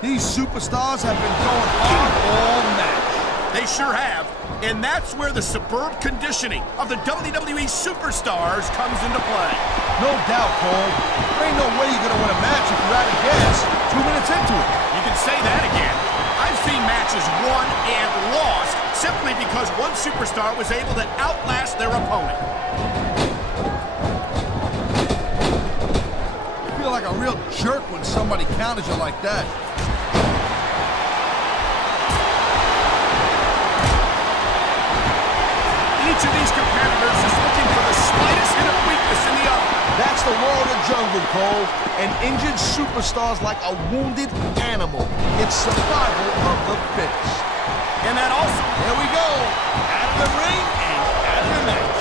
These superstars have been going hard all match. They sure have. And that's where the superb conditioning of the WWE superstars comes into play. No doubt, Cole. There ain't no way you're going to win a match if you're out of gas 2 minutes into it. You can say that again. I've seen matches won and lost simply because one superstar was able to outlast their opponent. You feel like a real jerk when somebody counters you like that. Each of these competitors is looking for the slightest hint of weakness in the other. That's the law of the jungle, Cole. An injured superstar's like a wounded animal. It's survival of the fittest. And that also... Here we go. Out of the ring and out of the match.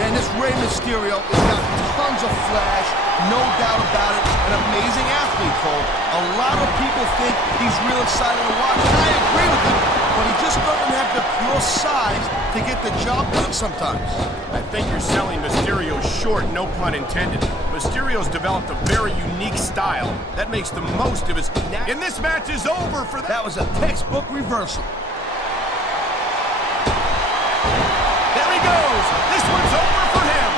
Man, this Rey Mysterio has got tons of flash, no doubt about it. An amazing athlete, Cole. A lot of people think he's real exciting to watch, and I agree with them. But he just doesn't have the pure size to get the job done sometimes. I think you're selling Mysterio short, no pun intended. Mysterio's developed a very unique style that makes the most of his... And this match is over for That was a textbook reversal. There he goes! This one's over for him!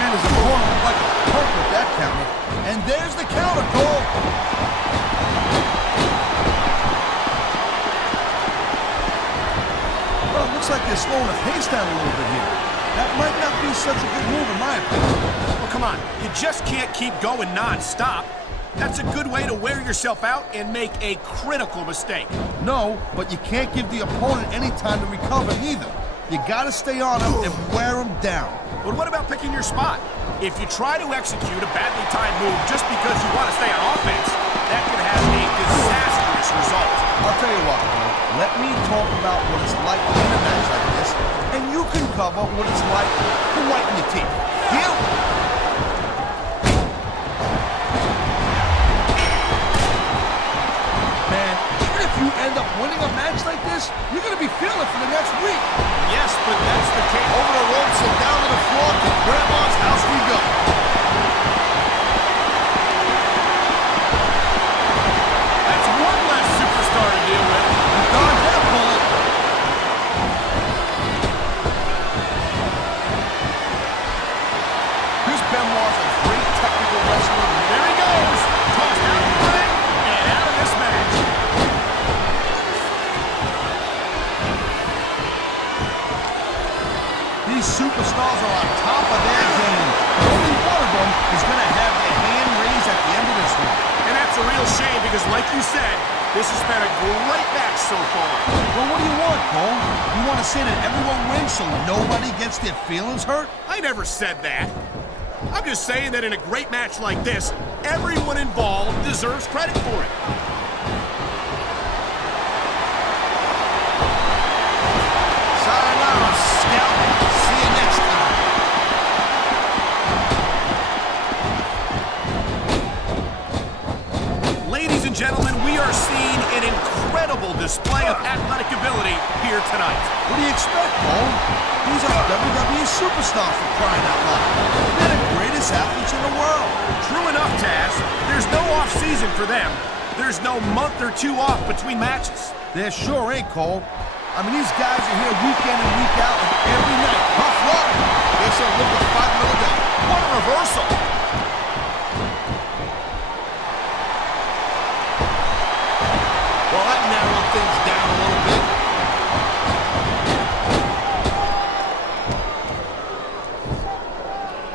Man is a corner like a punk with that counter. And there's the counter, Cole. Well, it looks like they're slowing the pace down a little bit here. That might not be such a good move in my opinion. Well, come on. You just can't keep going non-stop. That's a good way to wear yourself out and make a critical mistake. No, but you can't give the opponent any time to recover neither. You gotta stay on him and wear him down. But what about picking your spot? If you try to execute a badly timed move just because you want to stay on offense, that could have a disastrous result. I'll tell you what, Cole. Let me talk about what it's like to win a match like this, and you can cover what it's like to whiten your teeth. Deal? Man, even if you end up winning a match like this, you're gonna be feeling it for the next week. Yes, but that's the case. Over the ropes and down to the floor to Grandma's house we go. That's one less superstar to deal with. Dodge that bullet. Chris Benoit's a great technical wrestler. There he goes. Tossed out of the ring and out of this match. These superstars are on top of their game. Only one of them is going to have their hand raised at the end of this one. And that's a real shame because, like you said, this has been a great match so far. Well, what do you want, Cole? You want to say that everyone wins so nobody gets their feelings hurt? I never said that. I'm just saying that in a great match like this, everyone involved deserves credit for it. Sayonara, Scout. See you next time. Ladies and gentlemen, we are seeing an incredible display of athletic ability here tonight. What do you expect, Cole? These are WWE superstars for crying out loud. They're the greatest athletes in the world. True enough, Taz. There's no off-season for them. There's no month or two off between matches. There sure ain't, Cole. I mean, these guys are here week in and week out and every night. Tough luck. They said look at 5 another day. What a reversal. Well, that narrowed things down a little bit.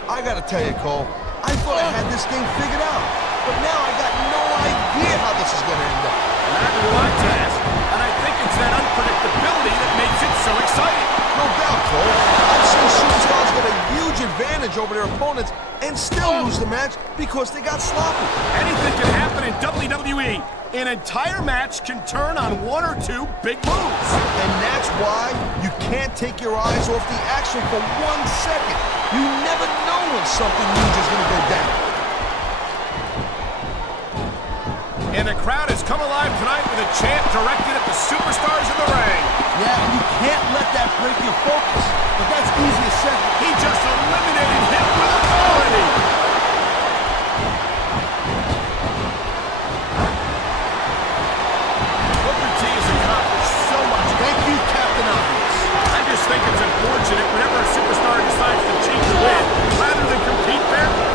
I gotta tell you, Cole, I thought I had this thing figured out. But now I got no idea how this is gonna end up. Neither do I, Taz. And I think it's that unpredictability that makes it so exciting. No doubt, Cole. I've seen superstars get a huge advantage over their opponents and still lose the match because they got sloppy. Anything can happen in WWE. An entire match can turn on one or two big moves. And that's why you can't take your eyes off the action for 1 second. You never know when something huge is going to go down. And the crowd has come alive tonight with a chant directed at the superstars in the ring. Yeah, and you can't let that break your focus. But that's easier said. He just eliminated him with a unfortunate whenever a superstar decides to cheat to win rather than compete fairly.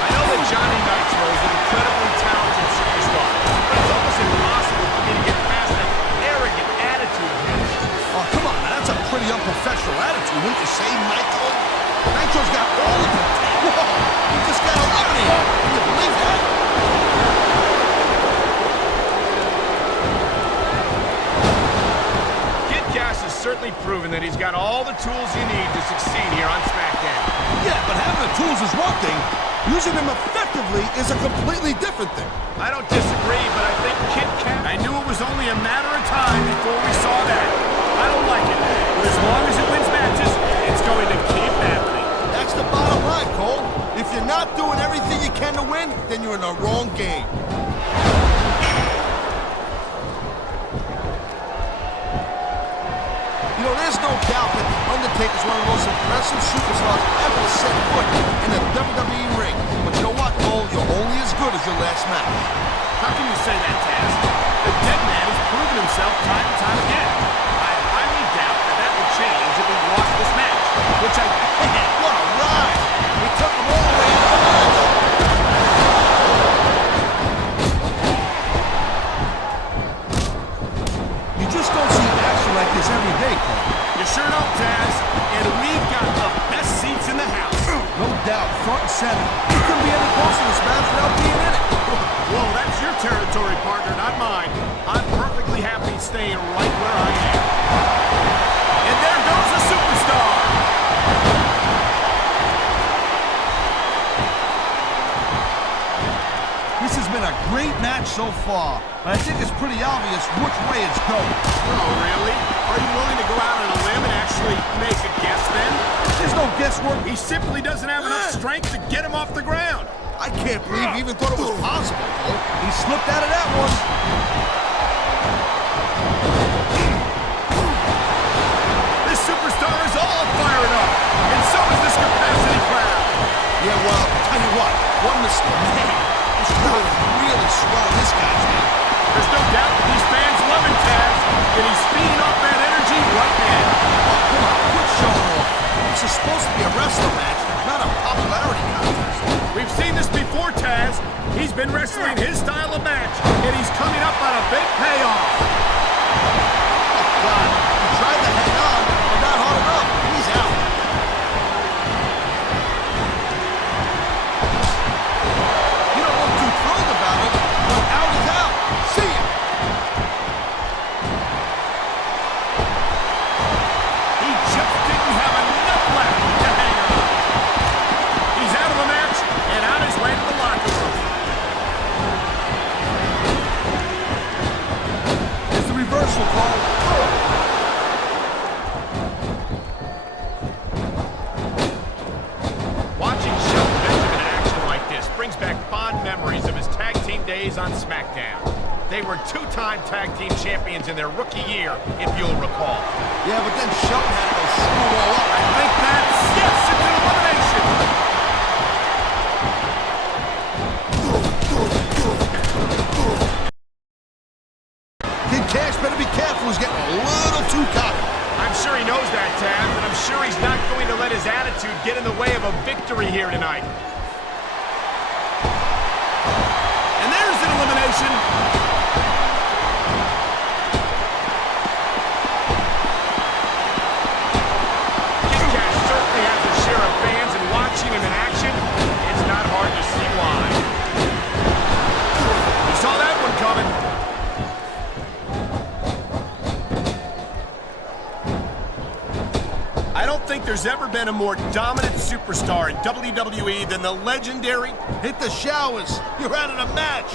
I know that Johnny Nitro is an incredibly talented superstar, but it's almost impossible for me to get past that arrogant attitude of his. Oh, come on, man. That's a pretty unprofessional attitude, wouldn't you say, Michael? Nitro's got all of it. Whoa, he just got eliminated. Can you believe that? Has certainly proven that he's got all the tools you need to succeed here on Smackdown. Yeah, but having the tools is one thing. Using them effectively is a completely different thing. I don't disagree, but I think Clipchamp... I knew it was only a matter of time before we saw that. I don't like it, but as long as it wins matches, it's going to keep happening. That's the bottom line, Cole. If you're not doing everything you can to win, then you're in the wrong game. You know, there's no doubt that The Undertaker's one of the most impressive superstars ever to set foot in a WWE ring. But you know what, Cole? You're only as good as your last match. How can you say that, Taz? The dead man has proven himself time and time again. I highly doubt that would change if he lost this match, which I... What a ride! He took him all the way out of the match. You just don't see action like this every day, Cole. You sure don't, Taz. And we've got the best seats in the house. No doubt, front and center. You couldn't be any closer to this match without being in it. Whoa, that's your territory, partner, not mine. I'm perfectly happy staying right where I am. And there goes a superstar. This has been a great match so far, but I think it's pretty obvious which way it's going. Oh, really? Are you willing to go out on a limb and actually make a guess then? There's no guesswork. He simply doesn't have enough strength to get him off the ground. I can't believe he even thought it was possible, Cole. He slipped out of that one. This superstar is all fired up, and so is this capacity crowd. Yeah, well, tell you what, one mistake. Man, this crowd is really swelling this guy's head. There's no doubt that these fans love him, Taz, and he's feeding off that energy right now. Oh, come on, quit showing off. This is supposed to be a wrestling match, not a popularity contest. We've seen this before, Taz. He's been wrestling his style of match, and he's coming up on a big payoff. Oh, God, he tried to hang on, but not hard enough. He's out. You don't look too thrilled about it, but out is out. See ya. He just didn't have enough left to hang on. He's out of the match and on his way to the locker room. It's the reversal, Cole. Watching Shelton Benjamin in action like this brings back fond memories of his tag team days on Smackdown. They were two-time tag team champions in their rookie year, if you'll recall. Yeah, but then Shelton had to go screw it all up. I think that's... Yes, it's an elimination! Kid Cash better be careful. He's getting a little too cocky. I'm sure he knows that, Taz, and I'm sure he's not going to let his attitude get in the way of a victory here tonight. And there's an elimination. Kid Cash certainly has a share of fans, and watching him in action, it's not hard to see why. He saw that one coming. I don't think there's ever been a more dominant superstar in WWE than the legendary... Hit the showers. You're out of the match.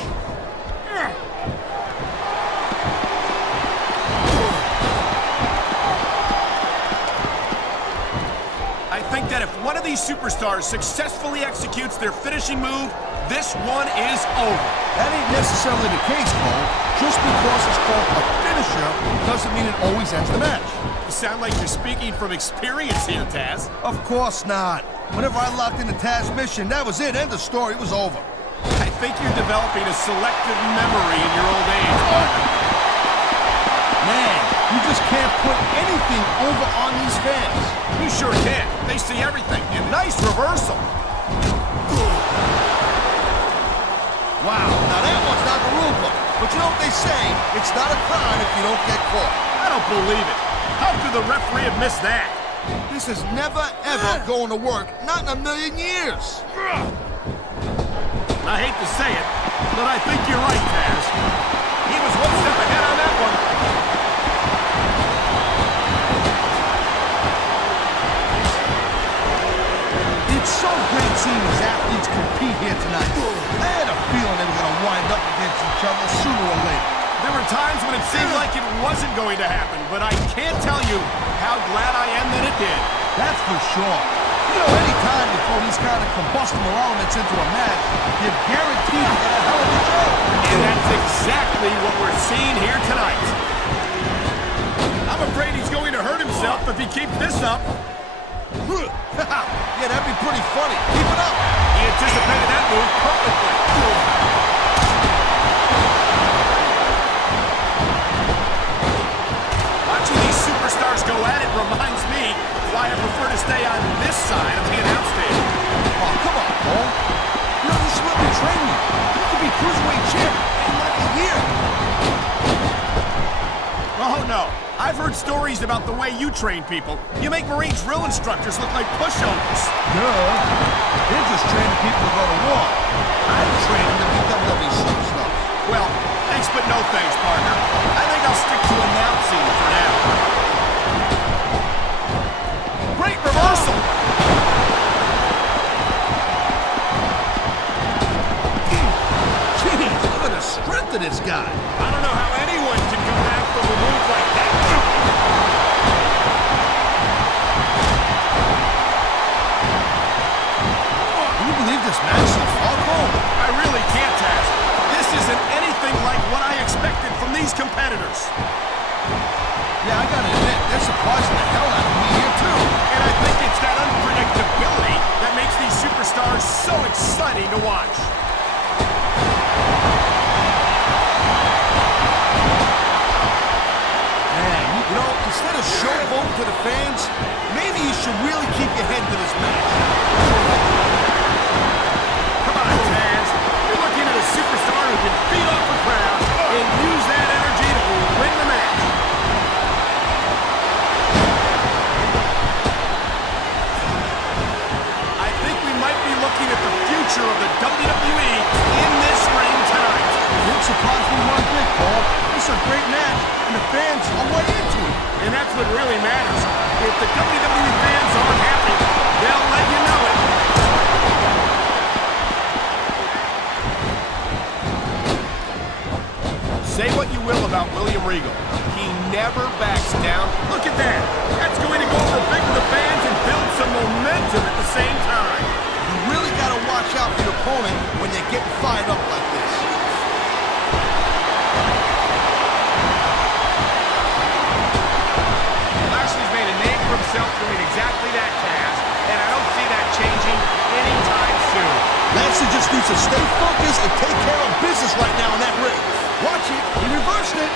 I think that if one of these superstars successfully executes their finishing move, this one is over. That ain't necessarily the case, Cole. Just because it's called a finisher doesn't mean it always ends the match. You sound like you're speaking from experience here, Taz. Of course not. Whenever I locked into Taz's mission, that was it. End of story. It was over. I think you're developing a selective memory in your old age, partner. fans. You sure can. They see everything. And nice reversal. Wow, now that one's not the rule book. But you know what they say, it's not a crime if you don't get caught. I don't believe it. How could the referee have missed that? This is never, ever going to work. Not in a million years. I hate to say it, but I think you're right, Taz. He was one step ahead on that one. It's so great seeing these athletes compete here tonight. I had a feeling they were going to wind up against each other sooner or later. There were times when it seemed like it wasn't going to happen, but I can't tell you how glad I am that it did. That's for sure. You know, anytime you throw these kind of combustible elements into a match, you're guaranteed to get a hell of a show. And that's exactly what we're seeing here tonight. I'm afraid he's going to hurt himself if he keeps this up. Yeah, that'd be pretty funny. Keep it up. He anticipated that move perfectly. Watching these superstars go at it reminds me why I prefer to stay on this side of the announce table. Oh, come on, Cole. You know, you should let me train you. You could be cruiserweight champ in like a year. Oh, no. I've heard stories about the way you train people. You make Marine drill instructors look like pushovers. Duh. They're just training people to go to war. I'm training to be WWE superstars. Well, thanks but no thanks, partner. I think I'll stick to announcing for now. Great reversal! Jeez, look at the strength of this guy. I don't know how anyone can come back from a move like that. Can you believe this match so far, Cole? I really can't, Taz. This isn't anything like what I expected from these competitors. Yeah, I gotta admit, they're surprising the hell out of me here, too. And I think it's that unpredictability that makes these superstars so exciting to watch. Man, you know, instead of showboating to the fans, maybe you should really keep your head to this match. Come on, Taz. You're looking at a superstar who can feed off the crowd and use that energy to win the match. I think we might be looking at the future of the WWE in this ring tonight. Won't surprise me one bit, Cole. This is a great match, and the fans are way into it. And that's what really matters. If the WWE fans aren't happy, they'll let you know it. Say what you will about William Regal. He never backs down. Look at that. That's going to go over big to the fans and build some momentum at the same time. You really got to watch out for your opponent when they're getting fired up like this. Lashley's made a name for himself doing exactly that, Taz, and I don't see that changing anytime soon. Lashley just needs to stay focused and take care of business right now in that ring. Watch it. He reversed it.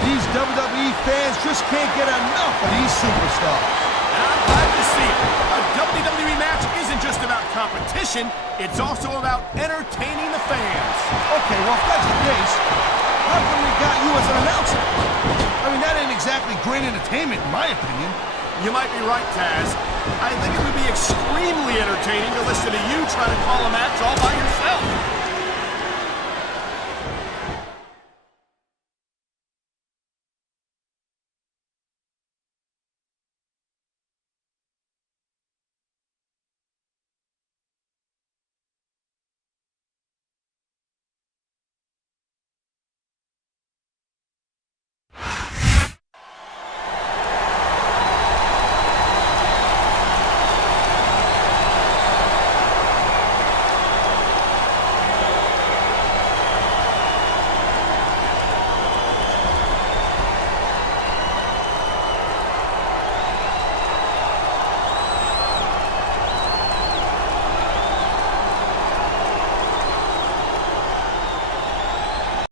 These WWE fans just can't get enough of these superstars. And I'm glad to see it. A WWE match isn't just about competition, it's also about entertaining the fans. Okay, well, if that's the case, how come we got you as an announcer? I mean, that ain't exactly great entertainment, in my opinion. You might be right, Taz. I think it would be extremely entertaining to listen to you try to